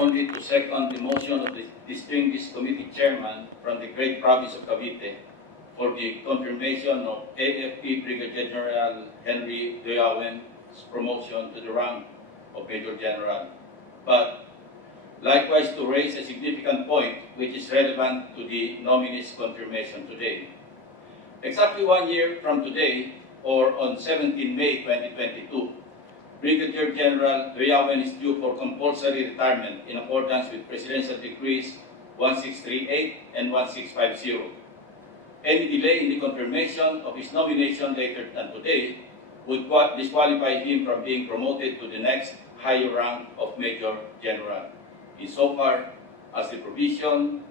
only to second the motion of the distinguished committee chairman from the great province of Cavite for the confirmation of AFP Brigadier General Henry Doyaoen's promotion to the rank of Major General, but likewise to raise a significant point which is relevant to the nominee's confirmation today. Exactly 1 year from today, or on 17 May 2022, Brigadier General Doyaoen is due for compulsory retirement in accordance with Presidential Decrees 1638 and 1650. Any delay in the confirmation of his nomination later than today would disqualify him from being promoted to the next higher rank of Major General, insofar as the provision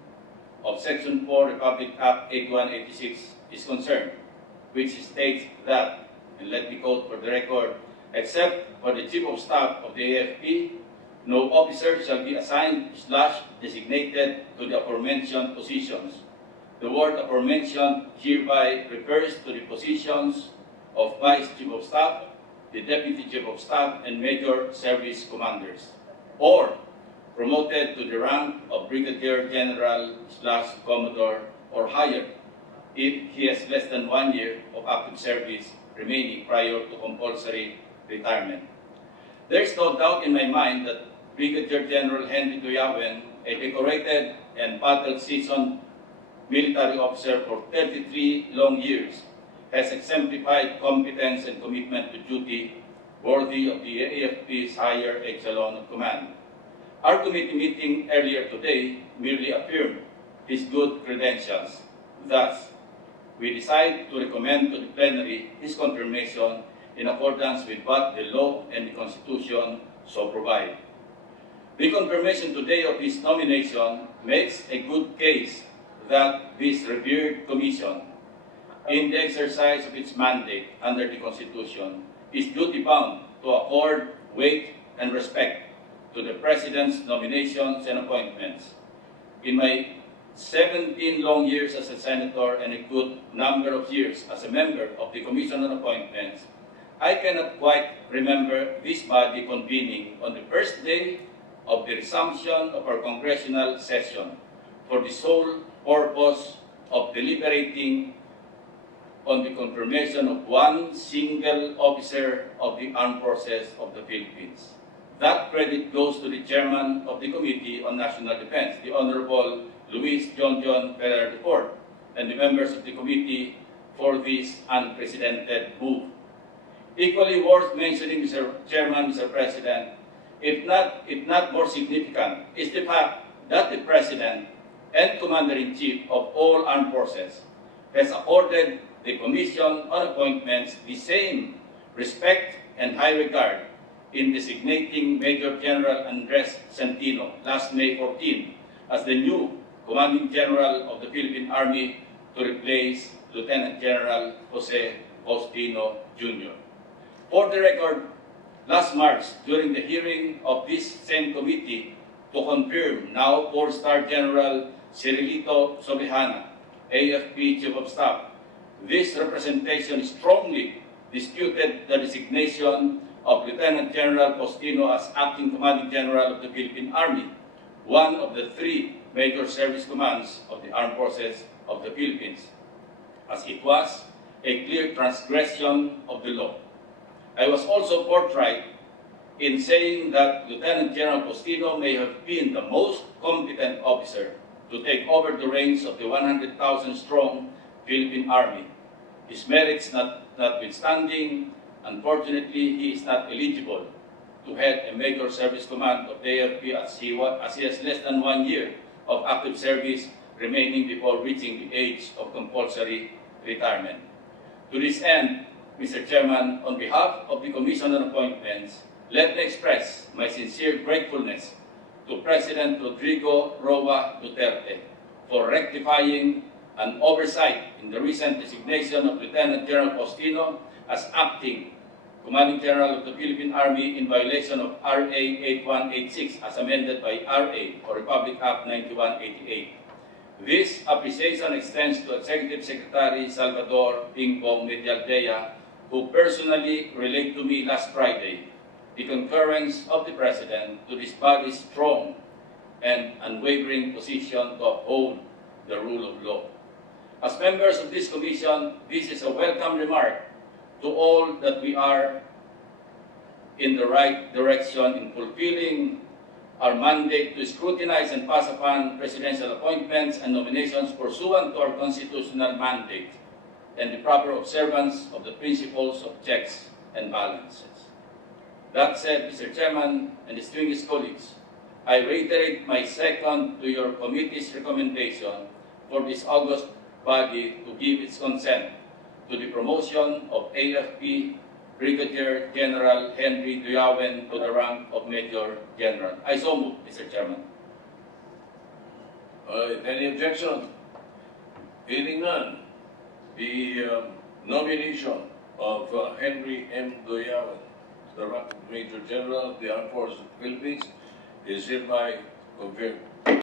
of Section 4 Republic Act 8186 is concerned, which states that, and let me quote for the record, except for the Chief of Staff of the AFP, no officer shall be assigned/designated to the aforementioned positions. The word aforementioned hereby refers to the positions of Vice Chief of Staff, the Deputy Chief of Staff, and Major Service Commanders, or promoted to the rank of Brigadier General/Commodore or higher if he has less than 1 year of active service remaining prior to compulsory retirement. There is no doubt in my mind that Brigadier General Henry Doyaoen, a decorated and battle-seasoned military officer for 33 long years, has exemplified competence and commitment to duty worthy of the AFP's higher echelon of command. Our committee meeting earlier today merely affirmed his good credentials. Thus, we decide to recommend to the plenary his confirmation in accordance with what the law and the Constitution so provide. The confirmation today of his nomination makes a good case that this revered commission, in the exercise of its mandate under the Constitution, is duty-bound to accord weight and respect to the President's nominations and appointments. In my 17 long years as a senator and a good number of years as a member of the Commission on Appointments, I cannot quite remember this body convening on the first day of the resumption of our congressional session for the sole purpose of deliberating on the confirmation of one single officer of the Armed Forces of the Philippines. That credit goes to the chairman of the Committee on National Defense, the Honorable Luis John Ferrer IV, and the members of the committee for this unprecedented move. Equally worth mentioning, Mr. Chairman, Mr. President, if not more significant, is the fact that the President and Commander-in-Chief of all armed forces has accorded the Commission on Appointments the same respect and high regard in designating Major General Andres Centino last May 14 as the new Commanding General of the Philippine Army to replace Lieutenant General Jose Faustino Jr. For the record, last March, during the hearing of this same committee to confirm now 4-star General Cirilito Sobejana, AFP Chief of Staff, this representation strongly disputed the designation of Lieutenant General Faustino as Acting Commanding General of the Philippine Army, one of the 3 major service commands of the Armed Forces of the Philippines, as it was a clear transgression of the law. I was also forthright in saying that Lieutenant General Faustino may have been the most competent officer to take over the reins of the 100,000-strong Philippine Army. His merits notwithstanding, unfortunately, he is not eligible to head a major service command of the AFP as he has less than 1 year of active service remaining before reaching the age of compulsory retirement. To this end, Mr. Chairman, on behalf of the Commission on Appointments, let me express my sincere gratefulness to President Rodrigo Roa Duterte for rectifying an oversight in the recent designation of Lieutenant General Faustino as Acting Commanding General of the Philippine Army in violation of RA 8186 as amended by RA or Republic Act 9188. This appreciation extends to Executive Secretary Salvador Pingpong Medialdea, who personally relayed to me last Friday the concurrence of the President to this body's strong and unwavering position to uphold the rule of law. As members of this commission, this is a welcome remark to all that we are in the right direction in fulfilling our mandate to scrutinize and pass upon presidential appointments and nominations pursuant to our constitutional mandate and the proper observance of the principles of checks and balances. That said, Mr. Chairman and distinguished colleagues, I reiterate my second to your committee's recommendation for this August body to give its consent to the promotion of AFP Brigadier General Henry Doyaoen to the rank of Major General. I so move, Mr. Chairman. Any objection? Hearing none, the nomination of Henry M. Doyaoen to the rank of Major General of the Armed Forces of the Philippines is hereby confirmed.